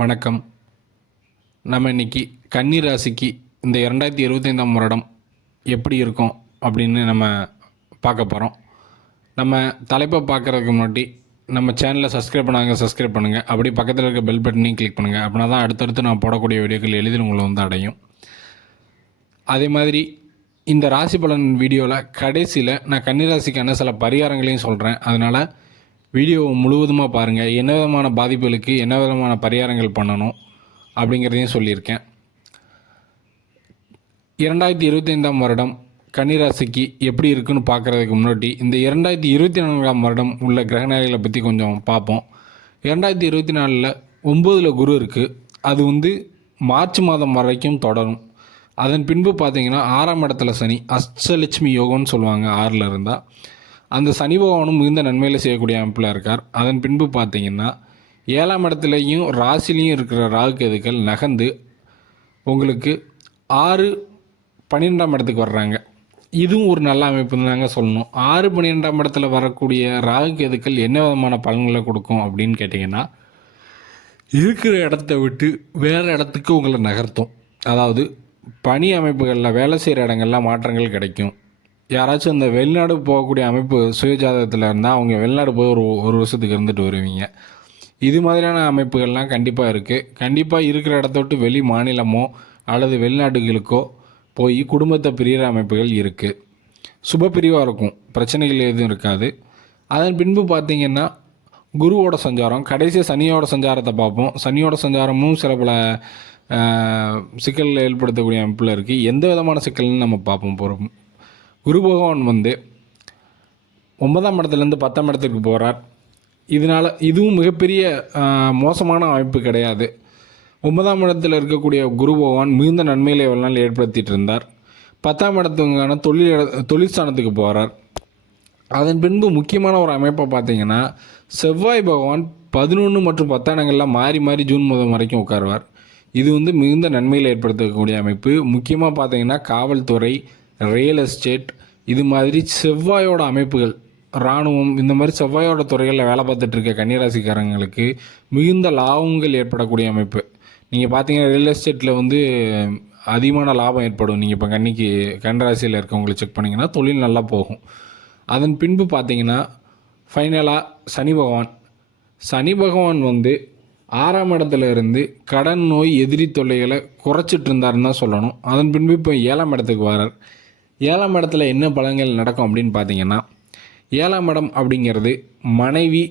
வணக்கம். நம்ம இன்றைக்கி கன்னி ராசிக்கு இந்த 2025ஆம் வருடம் எப்படி இருக்கும் அப்படின்னு நம்ம பார்க்க போகிறோம். நம்ம தலைப்பை பார்க்குறதுக்கு முன்னாடி நம்ம சேனலை சப்ஸ்கிரைப் பண்ணுங்கள். அப்படி பக்கத்தில் இருக்க பெல் பட்டனையும் கிளிக் பண்ணுங்கள். அப்படின்னா தான் அடுத்தடுத்து நான் போடக்கூடிய வீடியோக்கள் எளிதில் உங்களை வந்து அடையும். அதே மாதிரி இந்த ராசி பலன் வீடியோவில் கடைசியில் நான் கன்னிராசிக்கான சில பரிகாரங்களையும் சொல்கிறேன். அதனால் வீடியோவை முழுவதுமாக பாருங்கள். என்ன விதமான பாதிப்புகளுக்கு என்ன விதமான பரிகாரங்கள் பண்ணணும் அப்படிங்கிறதையும் சொல்லியிருக்கேன். 2025ஆம் வருடம் கன்னிராசிக்கு எப்படி இருக்குன்னு பார்க்குறதுக்கு முன்னாடி இந்த 2024ஆம் வருடம் உள்ள கிரகநிலைகளை பற்றி கொஞ்சம் பார்ப்போம். 2024 9 குரு இருக்குது. அது வந்து மார்ச் மாதம் வரைக்கும் தொடரும். அதன் பின்பு பார்த்திங்கன்னா 6ஆம் இடத்துல சனி, அஷ்டலட்சுமி யோகம்னு சொல்லுவாங்க. 6ல் இருந்தால் அந்த சனி பகவானும் மிகுந்த நன்மையில் செய்யக்கூடிய அமைப்பில் இருக்கார். அதன் பின்பு பார்த்திங்கன்னா 7ஆம் இடத்துலையும் ராசிலையும் இருக்கிற ராகு கேதுக்கள் நகர்ந்து உங்களுக்கு 6, 12ஆம் இடத்துக்கு வர்றாங்க. இதுவும் ஒரு நல்ல அமைப்புன்னு தாங்க சொல்லணும். 6, 12ஆம் இடத்துல வரக்கூடிய ராகு கேதுக்கள் என்ன விதமான பலன்களை கொடுக்கும் அப்படின்னு கேட்டிங்கன்னா, இருக்கிற இடத்த விட்டு வேறு இடத்துக்கு உங்களை நகர்த்தும். அதாவது பணி அமைப்புகளில் வேலை செய்கிற இடங்கள்லாம் மாற்றங்கள் கிடைக்கும். யாராச்சும் இந்த வெளிநாடு போகக்கூடிய அமைப்பு சுயஜாதகத்தில் இருந்தால் அவங்க வெளிநாடு போய் ஒரு வருஷத்துக்கு இருந்துட்டு வருவீங்க. இது மாதிரியான அமைப்புகள்லாம் கண்டிப்பாக இருக்குது. கண்டிப்பாக இருக்கிற இடத்த விட்டு வெளி மாநிலமோ அல்லது வெளிநாடுகளுக்கோ போய் குடும்பத்தை பிரிகிற அமைப்புகள் இருக்குது. சுப பிரிவாக இருக்கும், பிரச்சனைகள் எதுவும் இருக்காது. அதன் பின்பு பார்த்திங்கன்னா குருவோட சஞ்சாரம், கடைசியாக சனியோட சஞ்சாரத்தை பார்ப்போம். சனியோட சஞ்சாரமும் சில பல சிக்கல்களை ஏற்படுத்தக்கூடிய அமைப்பில் இருக்குது. எந்த விதமான சிக்கல்னு நம்ம பார்ப்போம். போகிறோம் குரு பகவான் வந்து 9ஆம் இடத்துலேருந்து 10ஆம் இடத்துக்கு போகிறார். இதனால் இதுவும் மிகப்பெரிய மோசமான அமைப்பு கிடையாது. 9ஆம் இடத்தில் இருக்கக்கூடிய குரு பகவான் மிகுந்த நன்மைகளை எவ்வளோ நாள் ஏற்படுத்திகிட்டு இருந்தார். 10ஆம் இடத்துக்கான தொழிற்ஸ்தானத்துக்கு போகிறார். அதன் பின்பு முக்கியமான ஒரு அமைப்பை பார்த்திங்கன்னா செவ்வாய் பகவான் 11 மற்றும் 10 இடங்களில் மாறி மாறி ஜூன் மாதம் வரைக்கும் உட்காருவார். இது வந்து மிகுந்த நன்மையில் ஏற்படுத்தக்கூடிய அமைப்பு. முக்கியமாக பார்த்திங்கன்னா காவல்துறை, ரியல் எஸ்டேட், இது மாதிரி செவ்வாயோட அமைப்புகள், இராணுவம், இந்த மாதிரி செவ்வாயோட துறைகளில் வேலை பார்த்துட்ருக்க கன்னிராசிக்காரங்களுக்கு மிகுந்த லாபங்கள் ஏற்படக்கூடிய அமைப்பு. நீங்கள் பார்த்தீங்கன்னா ரியல் எஸ்டேட்டில் வந்து அதிகமான லாபம் ஏற்படும். நீங்கள் இப்போ கன்னிராசியில் இருக்கவங்களை செக் பண்ணிங்கன்னா தொழில் நல்லா போகும். அதன் பின்பு பார்த்தீங்கன்னா ஃபைனலாக சனி பகவான் வந்து 6ஆம் இடத்துல இருந்து கடன், நோய், எதிரி தொல்லைகளை குறைச்சிட்டு இருந்தாருன்னு தான் சொல்லணும். அதன் பின்பு இப்போ 7ஆம் இடத்துக்கு வரார். 7ஆம் இடத்துல என்ன பலன்கள் நடக்கும் அப்படின்னு பார்த்தீங்கன்னா, 7ஆம் இடம் அப்படிங்கிறது மனைவி,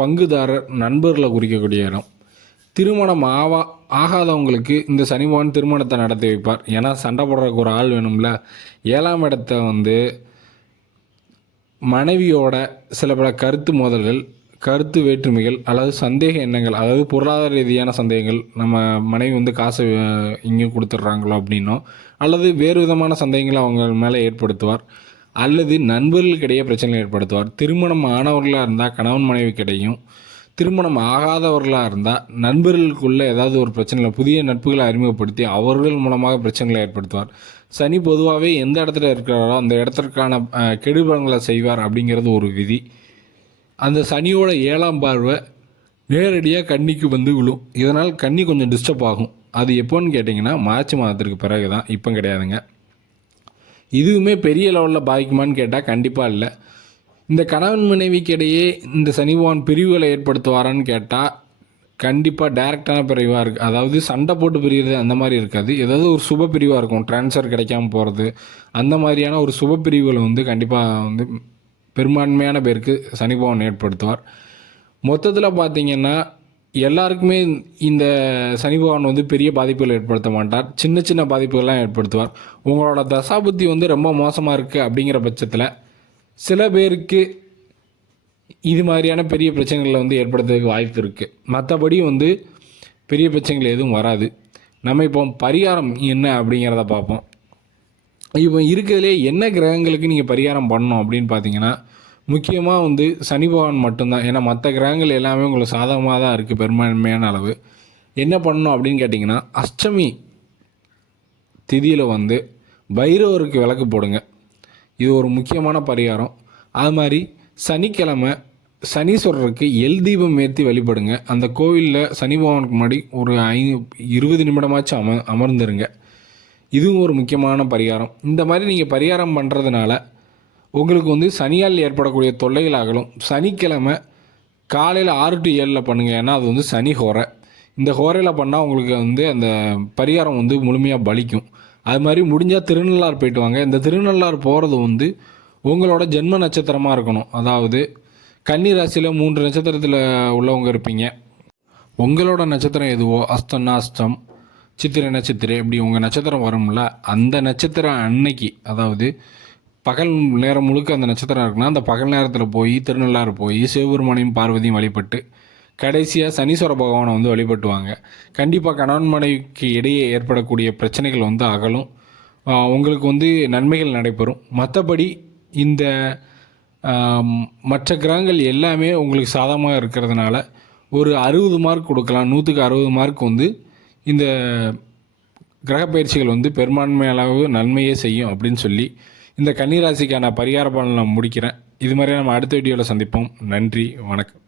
பங்குதாரர், நண்பர்களை குறிக்கக்கூடிய இடம். திருமணம் ஆகாதவங்களுக்கு இந்த சனி பகவான் திருமணத்தை நடத்தி வைப்பார். ஏன்னா சண்டை போடுறதுக்கு ஒரு ஆள் வேணும்ல. 7ஆம் இடத்தை வந்து மனைவியோட சில பல கருத்து மோதல்கள், கருத்து வேற்றுமைகள் அல்லது சந்தேக எண்ணங்கள், அதாவது பொருளாதார ரீதியான சந்தேகங்கள், நம்ம மனைவி வந்து காசை இங்கேயும் கொடுத்துட்றாங்களோ அப்படின்னோ அல்லது வேறு விதமான சந்தேகங்களை அவங்க மேலே ஏற்படுத்துவார். அல்லது நண்பர்களுக்கிடையே பிரச்சனை ஏற்படுத்துவார். திருமணம் ஆனவர்களாக இருந்தால் கணவன் மனைவி கிடையும். திருமணம் ஆகாதவர்களாக இருந்தால் நண்பர்களுக்குள்ளே ஏதாவது ஒரு பிரச்சனைகளை, புதிய நட்புகளை அறிமுகப்படுத்தி அவர்கள் மூலமாக பிரச்சனைகளை ஏற்படுத்துவார். சனி பொதுவாகவே எந்த இடத்துல இருக்கிறாரோ அந்த இடத்திற்கான கெடுபலங்களை செய்வார் அப்படிங்கிறது ஒரு விதி. அந்த சனியோட 7ஆம் பார்வை நேரடியாக கன்னிக்கு வந்து விழும். இதனால் கன்னி கொஞ்சம் டிஸ்டர்ப் ஆகும். அது எப்போன்னு கேட்டிங்கன்னா மார்ச் மாதத்திற்கு பிறகு தான், இப்போ கிடையாதுங்க. இதுவுமே பெரிய லெவலில் பாதிக்குமான்னு கேட்டால் கண்டிப்பாக இல்லை. இந்த கணவன் மனைவிக்கு இடையே இந்த சனி பகவான் பிரிவுகளை ஏற்படுத்துவாரான்னு கேட்டால் கண்டிப்பாக டைரக்டான பிரிவாக இருக்குது. அதாவது சண்டை போட்டு பிரிகிறது அந்த மாதிரி இருக்காது. ஏதாவது ஒரு சுப பிரிவாக இருக்கும், ட்ரான்ஸ்ஃபர் கிடைக்காம போகிறது, அந்த மாதிரியான ஒரு சுப பிரிவுகளை வந்து கண்டிப்பாக வந்து பெரும்பான்மையான பேருக்கு சனி பகவான் ஏற்படுத்துவார். மொத்தத்தில் பார்த்திங்கன்னா எல்லாருக்குமே இந்த சனி பகவான் வந்து பெரிய பாதிப்புகள் ஏற்படுத்த மாட்டார். சின்ன சின்ன பாதிப்புகள்லாம் ஏற்படுத்துவார். உங்களோட தசாபுத்தி வந்து ரொம்ப மோசமாக இருக்குது அப்படிங்கிற பட்சத்தில் சில பேருக்கு இது மாதிரியான பெரிய பிரச்சனைகளை வந்து ஏற்படுத்துறதுக்கு வாய்ப்பு இருக்குது. மற்றபடி வந்து பெரிய பிரச்சனைகள் எதுவும் வராது. நம்ம இப்போ பரிகாரம் என்ன அப்படிங்கிறத பார்ப்போம். இப்போ இருக்கிறதுலே என்ன கிரகங்களுக்கு நீங்கள் பரிகாரம் பண்ணணும் அப்படின்னு பார்த்தீங்கன்னா, முக்கியமாக வந்து சனி பகவான் மட்டும்தான். ஏன்னா மற்ற கிரகங்கள் எல்லாமே உங்களுக்கு சாதகமாக தான் இருக்குது பெரும்பான்மையான அளவு. என்ன பண்ணணும் அப்படின்னு கேட்டிங்கன்னா, அஷ்டமி திதியில் வந்து பைரவருக்கு விளக்கு போடுங்க. இது ஒரு முக்கியமான பரிகாரம். அது மாதிரி சனிக்கிழமை சனீஸ்வரருக்கு எல் தீபம் ஏற்றி வழிபடுங்க. அந்த கோவிலில் சனி பகவானுக்கு முன்னாடி ஒரு 20 நிமிடமாச்சும் அமர்ந்துருங்க. இதுவும் ஒரு முக்கியமான பரிகாரம். இந்த மாதிரி நீங்கள் பரிகாரம் பண்ணுறதுனால உங்களுக்கு வந்து சனியால் ஏற்படக்கூடிய தொல்லைகள் அகலும். சனிக்கிழமை காலையில் 6 to 7 பண்ணுங்கள். ஏன்னா அது வந்து சனி ஹோரை. இந்த ஹோரையில் பண்ணால் உங்களுக்கு வந்து அந்த பரிகாரம் வந்து முழுமையாக பலிக்கும். அது மாதிரி முடிஞ்சால் திருநள்ளாறு போயிட்டு வாங்க. இந்த திருநள்ளாறு போகிறது வந்து உங்களோட ஜென்ம நட்சத்திரமாக இருக்கணும். அதாவது கன்னி ராசியில் 3 நட்சத்திரத்தில் உள்ளவங்க இருப்பீங்க. உங்களோட நட்சத்திரம் எதுவோ, அஸ்தம்னா அஸ்தம், சித்திரைனா சித்திரை, இப்படி உங்கள் நட்சத்திரம் வரும்ல, அந்த நட்சத்திரம் அன்னைக்கு, அதாவது பகல் நேரம் முழுக்க அந்த நட்சத்திரம் இருக்குன்னா அந்த பகல் நேரத்தில் போய் திருநள்ளாறு போய் சிவபெருமானையும் பார்வதியும் வழிபட்டு கடைசியாக சனீஸ்வர பகவானை வந்து வழிபட்டுவாங்க. கண்டிப்பாக கணவன் மனைவிக்கு இடையே ஏற்படக்கூடிய பிரச்சனைகள் வந்து அகலும். உங்களுக்கு வந்து நன்மைகள் நடைபெறும். மற்றபடி இந்த மற்ற கிரகங்கள் எல்லாமே உங்களுக்கு சாதகமாக இருக்கிறதுனால ஒரு 60 மார்க் கொடுக்கலாம். 100க்கு 60 மார்க் வந்து இந்த கிரக பயிற்சிகள் வந்து பெரும்பான்மை அளவு நன்மையே செய்யும் அப்படின்னு சொல்லி இந்த கன்னிராசிக்கான பரிகார பலனை நான் முடிக்கிறேன். இது மாதிரி நம்ம அடுத்த வீடியோவில் சந்திப்போம். நன்றி, வணக்கம்.